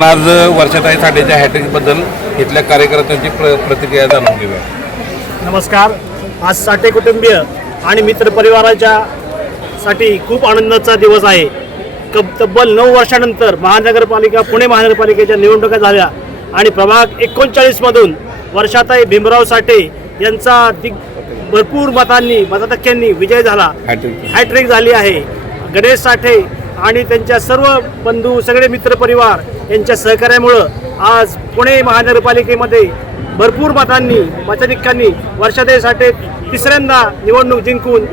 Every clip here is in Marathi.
आज वर्षाताई साठेच्या हॅट्रिकबद्दल इथल्या कार्यकर्त्यांची प्रतिक्रिया जाणून घेऊया. नमस्कार. आज साठे कुटुंबीय आणि मित्रपरिवाराच्या साठी खूप आनंदाचा दिवस आहे. तब्बल 9 वर्षानंतर पुणे महानगरपालिकेच्या निवडणुका झाल्या आणि प्रभाग 39 मधून वर्षाताई भीमराव साठे यांचा भरपूर मताधिक्यांनी विजय झाला. हॅट्रिक झाली आहे. गणेश साठे आणि त्यांच्या सर्व बंधू, सगळे मित्रपरिवार यांच्या सहकार्यामुळं आज पुणे महानगरपालिकेमध्ये भरपूर मताधिक्यांनी वर्षाताई साठे तिसऱ्यांदा निवडणूक जिंकून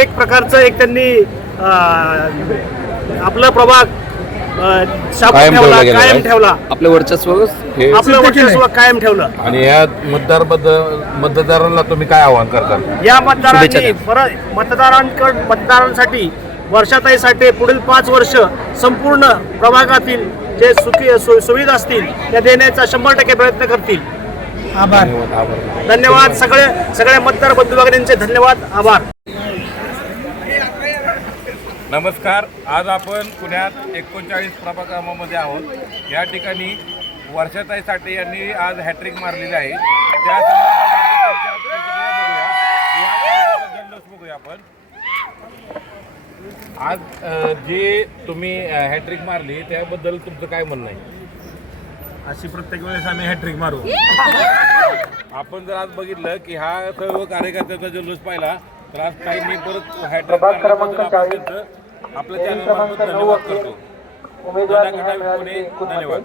एक प्रकारचं त्यांनी आपला प्रभाग कायम ठेवला. आपलं वर्चस्व कायम ठेवलं. आणि या मतदारांना तुम्ही काय आवाहन करताल? या मतदारांसाठी वर्षाताई साठे पुढील 5 वर्ष संपूर्ण प्रभागातील जे सुविधा असतील त्या देण्याचा 100% प्रयत्न करतील. आभार. धन्यवाद. सगळ्या मतदार बंधू भगिनींचे धन्यवाद, आभार. नमस्कार. आज आपण पुण्यात 39 प्रभागामध्ये आहोत. या ठिकाणी वर्षाताई साठे यांनी आज हॅट्रिक मारलेली आहे. त्या बघूया आपण. आज जे तुम्ही हॅट्रिक मारली त्याबद्दल तुमचं काय म्हणणं आहे? अशी प्रत्येक वेळेस आम्ही हॅट्रिक मारू. आपण जर आज बघितलं की हा सर्व कार्यकर्त्याचा जल्लोष पाहिला तर आज काहींनी परत हॅट्रिक आपल्या चॅनलमार्फत धन्यवाद करतो. धन्यवाद.